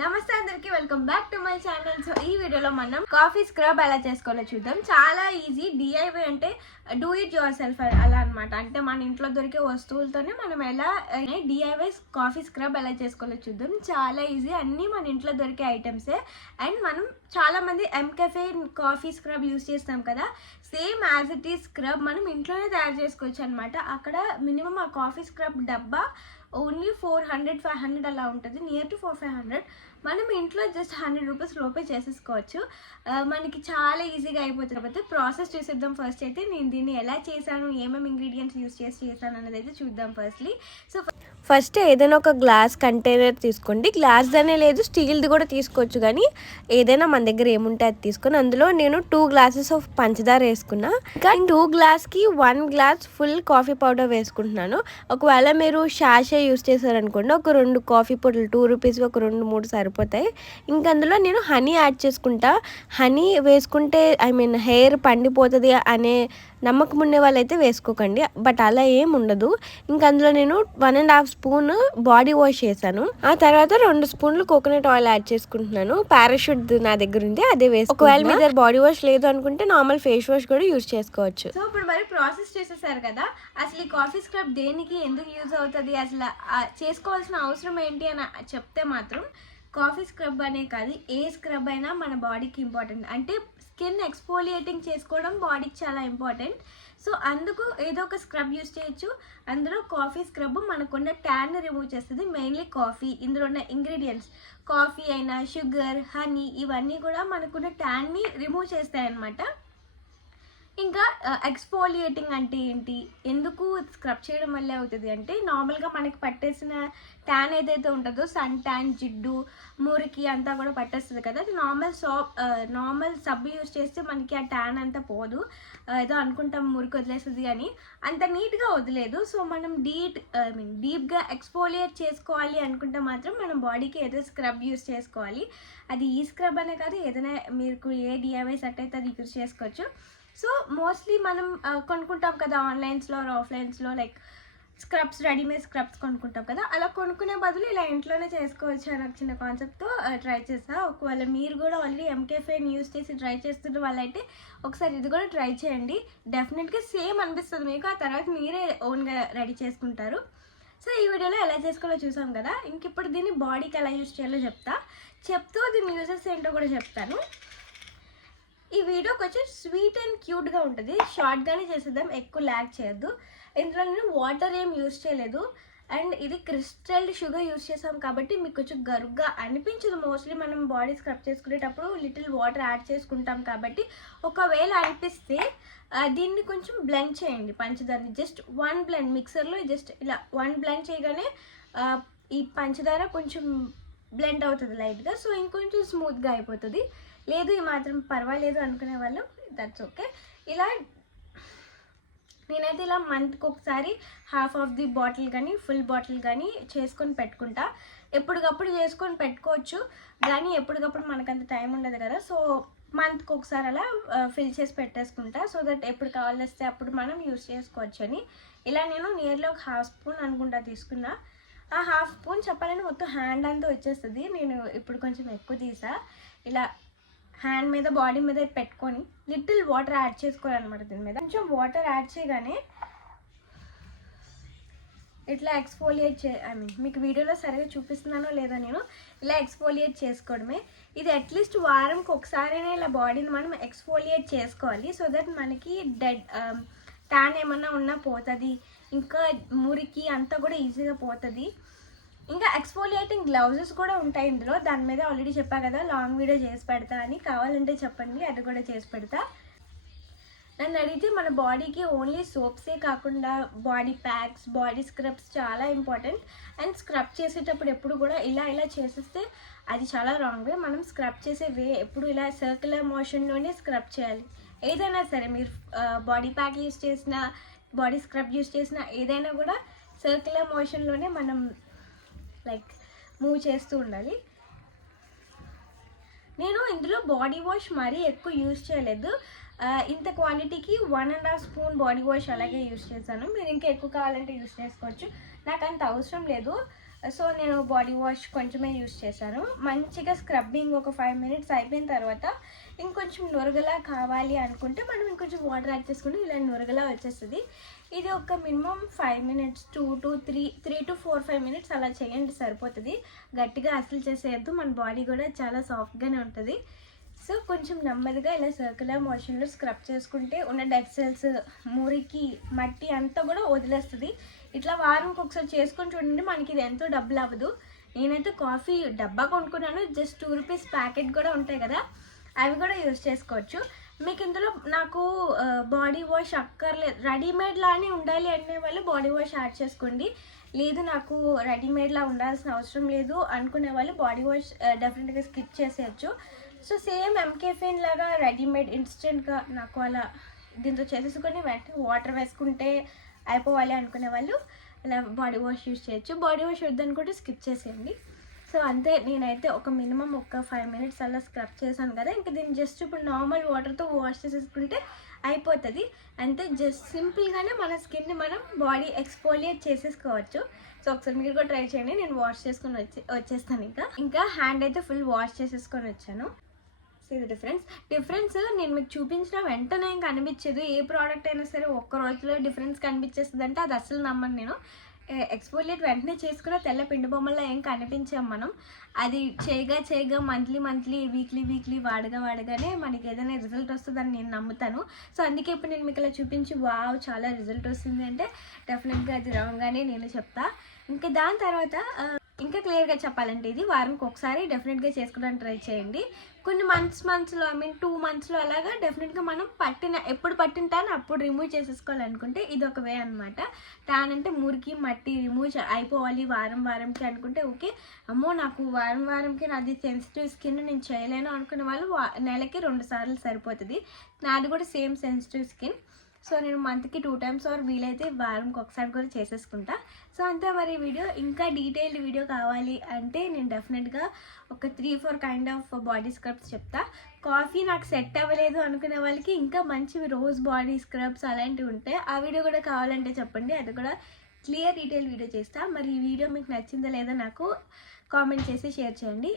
నమస్తే అందరికి welcome back to my channel so ఈ వీడియోలో మనం కాఫీ స్క్రబ్ ఎలా చేసుకోవాలో చూద్దాం. చాలా ఈజీ డిఐవై అంటే డూ ఇట్ యువర్ సెల్ఫ్ అలా అనమాట అంటే మన ఇంట్లో దొరికే వస్తువులతోనే మనం ఎలా డిఐవై కాఫీ స్క్రబ్ ఎలా చేసుకోవాలో చూద్దాం. చాలా ఈజీ అన్నీ మన ఇంట్లో దొరికే ఐటమ్సే అండ్ మనం చాలా మంది ఎంకెఫే కాఫీ స్క్రబ్ యూస్ చేస్తాం కదా. Same as it is scrub మనం ఇంట్లోనే తయారు చేసుకోవచ్చు అనమాట అక్కడ మినిమం ఆ కాఫీ స్క్రబ్ డబ్బా only four hundred five hundred అలా ఉంటుంది. Near to four five hundred మనం ఇంట్లో జస్ట్ హండ్రెడ్ రూపీస్ లోపే చేసేసుకోవచ్చు. మనకి చాలా ఈజీగా అయిపోతుంది. కాబట్టి ప్రాసెస్ చూసేద్దాం ఫస్ట్ అయితే. నేను దీన్ని ఎలా చేశాను ఏమేమి ఇంగ్రీడియంట్స్ యూస్ చేసి చేశాను అనేది అయితే చూద్దాం ఫస్ట్లీ సో ఫస్ట్ ఏదైనా ఒక గ్లాస్ కంటైనర్ తీసుకోండి. గ్లాస్ అనే లేదు స్టీల్ది కూడా తీసుకోవచ్చు. కానీ ఏదైనా మన దగ్గర ఏముంటే అది తీసుకొని అందులో నేను టూ గ్లాసెస్ ఆఫ్ పంచదార వేసుకున్నా. కానీ టూ గ్లాస్కి one glass full coffee powder వేసుకుంటున్నాను. ఒకవేళ మీరు షాషే యూస్ చేశారనుకోండి ఒక రెండు కాఫీ పొట్లు టూ రూపీస్ ఒక రెండు మూడు సరిపోతాయి. ఇంకా అందులో నేను హనీ యాడ్ చేసుకుంటా. హనీ వేసుకుంటే ఐ మీన్ హెయిర్ పండిపోతుంది అనే నమ్మకం ఉండే వాళ్ళైతే వేసుకోకండి. బట్ అలా ఏం ఉండదు. ఇంకా అందులో నేను one and half spoon body wash చేశాను. ఆ తర్వాత రెండు స్పూన్లు కోకోనట్ ఆయిల్ యాడ్ చేసుకుంటున్నాను. పారాషూట్ నా దగ్గర ఉంది అదే వేసి ఒకవేళ మీ దగ్గర బాడీ వాష్ లేదు అనుకుంటే నార్మల్ ఫేస్ వాష్ కూడా యూస్ చేసుకోవచ్చు. సో ఇప్పుడు మరి ప్రాసెస్ చేసేసారు కదా అసలు ఈ కాఫీ స్క్రబ్ దేనికి ఎందుకు యూజ్ అవుతుంది? అసలు చేసుకోవాల్సిన అవసరం ఏంటి అని చెప్తే మాత్రం కాఫీ స్క్రబ్ అనే కాదు ఏ స్క్రబ్ అయినా మన బాడీకి ఇంపార్టెంట్. అంటే స్కిన్ ఎక్స్పోలియేటింగ్ చేసుకోవడం బాడీకి చాలా ఇంపార్టెంట్. సో అందుకు ఏదో ఒక స్క్రబ్ యూస్ చేయొచ్చు. అందులో కాఫీ స్క్రబ్ మనకున్న ట్యాన్ రిమూవ్ చేస్తుంది మెయిన్లీ కాఫీ. ఇందులో ఉన్న ఇంగ్రీడియంట్స్ కాఫీ అయినా షుగర్ హనీ ఇవన్నీ కూడా మనకున్న ట్యాన్ని రిమూవ్ చేస్తాయన్నమాట. అన్నమాట ఇంకా ఎక్స్పోలియేటింగ్ అంటే ఏంటి? ఎందుకు స్క్రబ్ చేయడం వల్లే అవుతుంది అంటే నార్మల్గా మనకి పట్టేసిన ట్యాన్ ఏదైతే ఉంటుందో సన్ ట్యాన్ జిడ్డు మురికి అంతా కూడా పట్టేస్తుంది కదా అది నార్మల్ సాప్ నార్మల్ సబ్బు యూస్ చేస్తే మనకి ఆ ట్యాన్ అంతా పోదు. ఏదో అనుకుంటాం మురికి వదిలేస్తుంది అని. అంత నీట్గా వదిలేదు. సో మనం డీట్ ఐ మీన్ డీప్గా ఎక్స్పోలియేట్ చేసుకోవాలి అనుకుంటే మాత్రం మనం బాడీకి ఏదో స్క్రబ్ యూస్ చేసుకోవాలి. అది ఈ స్క్రబ్ అనే కాదు ఏదైనా మీకు ఏ డిఐవై సెట్ అయితే అది యూస్ చేసుకోవచ్చు. సో మోస్ట్లీ మనం uh, కొనుక్కుంటాం కదా ఆన్లైన్స్లో ఆఫ్లైన్స్లో లైక్ స్క్రబ్స్ రెడీమేడ్ స్క్రబ్స్ కొనుక్కుంటాం కదా. అలా కొనుక్కునే బదులు ఇలా ఇంట్లోనే చేసుకోవచ్చు అని ఒక చిన్న కాన్సెప్ట్తో ట్రై uh, చేసా. ఒకవేళ మీరు కూడా ఆల్రెడీ ఎంకే ఫైన్ యూస్ చేసి ట్రై చేస్తున్న వాళ్ళైతే ఒకసారి ఇది కూడా ట్రై చేయండి. డెఫినెట్గా సేమ్ అనిపిస్తుంది మీకు. ఆ తర్వాత మీరే ఓన్గా రెడీ చేసుకుంటారు. సో ఈ వీడియోలో ఎలా చేసుకోవాలో చూసాం కదా. ఇంక ఇప్పుడు దీన్ని బాడీకి ఎలా యూస్ చేయాలో చెప్తా. చెప్తూ దీని యూజెస్ ఏంటో కూడా చెప్తాను. ఈ వీడియోకి వచ్చి స్వీట్ అండ్ క్యూట్గా ఉంటుంది. షార్ట్గానే చేసేద్దాం ఎక్కువ ల్యాక్ చేయొద్దు. ఇందులో నేను వాటర్ ఏం యూస్ చేయలేదు. అండ్ ఇది క్రిస్టల్ షుగర్ యూస్ చేసాం కాబట్టి మీకు కొంచెం గరుగ్గా అనిపించదు. మోస్ట్లీ మనం బాడీ స్క్రబ్ చేసుకునేటప్పుడు లిటిల్ వాటర్ యాడ్ చేసుకుంటాం కాబట్టి ఒకవేళ అనిపిస్తే దీన్ని కొంచెం బ్లెండ్ చేయండి. పంచదారని జస్ట్ వన్ బ్లెండ్ మిక్సర్లో జస్ట్ ఇలా వన్ బ్లెండ్ చేయగానే ఈ పంచదార కొంచెం బ్లెండ్ అవుతుంది లైట్గా సో ఇంకొంచెం స్మూత్గా అయిపోతుంది. లేదు ఈ మాత్రం పర్వాలేదు అనుకునే వాళ్ళు. దట్స్ ఓకే ఇలా నేనైతే ఇలా మంత్కి ఒకసారి హాఫ్ ఆఫ్ ది బాటిల్ కానీ ఫుల్ బాటిల్ కానీ చేసుకొని పెట్టుకుంటా. ఎప్పటికప్పుడు చేసుకొని పెట్టుకోవచ్చు కానీ ఎప్పటికప్పుడు మనకంత టైం ఉండదు కదా. సో మంత్కి ఒకసారి అలా ఫిల్ చేసి పెట్టేసుకుంటా. సో దట్ ఎప్పుడు కావాలి వస్తే అప్పుడు మనం యూస్ చేసుకోవచ్చు అని ఇలా నేను నియర్లీ ఒక హాఫ్ స్పూన్ అనుకుంటా తీసుకున్నా. ఆ హాఫ్ స్పూన్ చెప్పాలని మొత్తం హ్యాండ్ అంతా వచ్చేస్తుంది. నేను ఇప్పుడు కొంచెం ఎక్కువ తీసా. ఇలా హ్యాండ్ మీద బాడీ మీద పెట్టుకొని లిటిల్ వాటర్ యాడ్ చేసుకోవాలన్నమాట దీని మీద. కొంచెం వాటర్ యాడ్ చేయగానే ఇట్లా ఎక్స్ఫోలియేట్ చే ఐ మీన్ మీకు వీడియోలో సరిగా చూపిస్తున్నానో లేదో నేను ఇలా ఎక్స్ఫోలియేట్ చేసుకోవడమే. ఇది అట్లీస్ట్ వారంకి ఒకసారైనా ఇలా బాడీని మనం ఎక్స్ఫోలియేట్ చేసుకోవాలి. సో దట్ మనకి డెడ్ ట్యాన్ um, ఏమన్నా ఉన్నా పోతుంది. ఇంకా మురికి అంతా కూడా ఈజీగా పోతుంది. ఇంకా ఎక్స్ఫోలియేటింగ్ గ్లౌజెస్ కూడా ఉంటాయి ఇందులో. దాని మీద ఆల్రెడీ చెప్పా కదా లాంగ్ వీడియో చేసి పెడతా అని. కావాలంటే చెప్పండి అది కూడా చేసి పెడతా. నన్ను అడిగితే మన బాడీకి ఓన్లీ సోప్సే కాకుండా బాడీ ప్యాక్స్ బాడీ స్క్రబ్స్ చాలా ఇంపార్టెంట్ అండ్ స్క్రబ్ చేసేటప్పుడు ఎప్పుడు కూడా ఇలా ఇలా చేసేస్తే అది చాలా రాంగ్ వే మనం స్క్రబ్ చేసే వే ఎప్పుడు ఇలా సర్క్యులర్ మోషన్లోనే స్క్రబ్ చేయాలి. ఏదైనా సరే మీరు బాడీ ప్యాక్ యూస్ చేసిన బాడీ స్క్రబ్ యూస్ చేసిన ఏదైనా కూడా సర్క్యులర్ మోషన్లోనే మనం లైక్ మూవ్ చేస్తూ ఉండాలి. నేను ఇందులో బాడీ వాష్ మరీ ఎక్కువ యూజ్ చేయలేదు. ఇంత క్వాంటిటీకి one and half spoon body wash అలాగే యూజ్ చేశాను. మీరు ఇంకా ఎక్కువ కావాలంటే యూజ్ చేసుకోవచ్చు. నాకు అంత అవసరం లేదు. సో నేను బాడీ వాష్ కొంచెమే యూస్ చేశాను. మంచిగా స్క్రబ్బింగ్ ఒక ఫైవ్ మినిట్స్ అయిపోయిన తర్వాత ఇంకొంచెం నురగలా కావాలి అనుకుంటే మనం ఇంకొంచెం వాటర్ యాడ్ చేసుకుంటే ఇలా నురగలా వచ్చేస్తుంది. ఇది ఒక minimum five minutes two to three three to four five minutes అలా చేయండి సరిపోతుంది. గట్టిగా అసలు చేసేయద్దు మన బాడీ కూడా చాలా సాఫ్ట్గానే ఉంటుంది. సో కొంచెం నెమ్మదిగా ఇలా సర్కులర్ మోషన్లో స్క్రబ్ చేసుకుంటే ఉన్న డెడ్ సెల్స్ మురికి మట్టి అంతా కూడా వదిలేస్తుంది. ఇట్లా వారంకి ఒకసారి చేసుకొని చూడండి మనకి ఇది ఎంతో డబ్బులు అవ్వదు. నేనైతే కాఫీ డబ్బా కొనుక్కున్నాను జస్ట్ టూ రూపీస్ ప్యాకెట్ కూడా ఉంటాయి కదా అవి కూడా యూస్ చేసుకోవచ్చు. మీకు ఇందులో నాకు బాడీ వాష్ అక్కర్లేదు రెడీమేడ్ లానే ఉండాలి అనే వాళ్ళు బాడీ వాష్ యాడ్ చేసుకోండి. లేదు నాకు రెడీమేడ్లా ఉండాల్సిన అవసరం లేదు అనుకునే వాళ్ళు బాడీ వాష్ డెఫినెట్గా స్కిప్ చేసేయచ్చు. సో సేమ్ ఎంకేఫెన్ లాగా రెడీమేడ్ ఇన్స్టెంట్గా నాకు అలా దీంతో చేసేసుకొని వెంటనే వాటర్ వేసుకుంటే అయిపోవాలి అనుకునే వాళ్ళు అలా బాడీ వాష్ యూజ్ చేయొచ్చు. బాడీ వాష్ వద్దనుకుంటే స్కిప్ చేసేయండి. సో అంతే నేనైతే ఒక మినిమం ఒక ఫైవ్ మినిట్స్ అలా స్క్రబ్ చేశాను కదా ఇంకా దీన్ని జస్ట్ ఇప్పుడు నార్మల్ వాటర్తో వాష్ చేసేసుకుంటే అయిపోతుంది. అంతే జస్ట్ సింపుల్గానే మన స్కిన్ని మనం బాడీ ఎక్స్పోలియేట్ చేసేసుకోవచ్చు. సో ఒకసారి మీరు కూడా ట్రై చేయండి నేను వాష్ చేసుకొని వచ్చి వచ్చేస్తాను ఇంకా. ఇంకా హ్యాండ్ అయితే ఫుల్ వాష్ చేసేసుకొని వచ్చాను. సీ ద డిఫరెన్స్ డిఫరెన్స్ నేను మీకు చూపించిన వెంటనే ఇంకా ఏ ప్రోడక్ట్ అయినా సరే ఒక్క రోజులో డిఫరెన్స్ కనిపించేస్తుంది అంటే అది అసలు నమ్మను నేను. ఎక్స్పోలియేట్ వెంటనే చేసుకున్న తెల్ల పిండి బొమ్మల్లో ఏం కనిపించాం మనం. అది చేయగా చేయగా మంత్లీ మంత్లీ వీక్లీ వీక్లీ వాడగా వాడగానే మనకి ఏదైనా రిజల్ట్ వస్తుందని నేను నమ్ముతాను. సో అందుకే ఇప్పుడు నేను మీకు ఇలా చూపించి వావ్ చాలా రిజల్ట్ వస్తుంది అంటే డెఫినెట్గా అది రాగానే నేను చెప్తా. ఇంకా దాని తర్వాత ఇంకా క్లియర్గా చెప్పాలంటే ఇది వారానికి ఒకసారి డెఫినెట్గా చేసుకోవడానికి ట్రై చేయండి. కొన్ని మంత్స్ మంత్స్లో ఐ మీన్ టూ మంత్స్లో అలాగా డెఫినెట్గా మనం పట్టిన ఎప్పుడు పట్టిన టాన్ అప్పుడు రిమూవ్ చేసేసుకోవాలనుకుంటే ఇది ఒక వే అనమాట టాన్ అంటే మురికి మట్టి రిమూవ్ అయిపోవాలి వారం వారంకి అనుకుంటే ఓకే. అమ్మో నాకు వారం వారంకి నాది సెన్సిటివ్ స్కిన్ నేను చేయలేను అనుకునే వాళ్ళు వా- నెలకి రెండు సార్లు సరిపోతుంది. నాది కూడా సేమ్ సెన్సిటివ్ స్కిన్ సో నేను మంత్కి టూ టైమ్స్ ఆర్ వీలైతే వారంకి ఒకసారి కూడా చేసేసుకుంటా. సో అంతే మరి వీడియో. ఇంకా డీటెయిల్డ్ వీడియో కావాలి అంటే నేను డెఫినెట్గా ఒక three four kind of body scrubs చెప్తా. కాఫీ నాకు సెట్ అవ్వలేదు అనుకునే వాళ్ళకి ఇంకా మంచివి రోజ్ బాడీ స్క్రబ్స్ అలాంటివి ఉంటాయి ఆ వీడియో కూడా కావాలంటే చెప్పండి. అది కూడా క్లియర్ డీటెయిల్ వీడియో చేస్తా. మరి ఈ వీడియో మీకు నచ్చిందా లేదా నాకు కామెంట్ చేసి షేర్ చేయండి.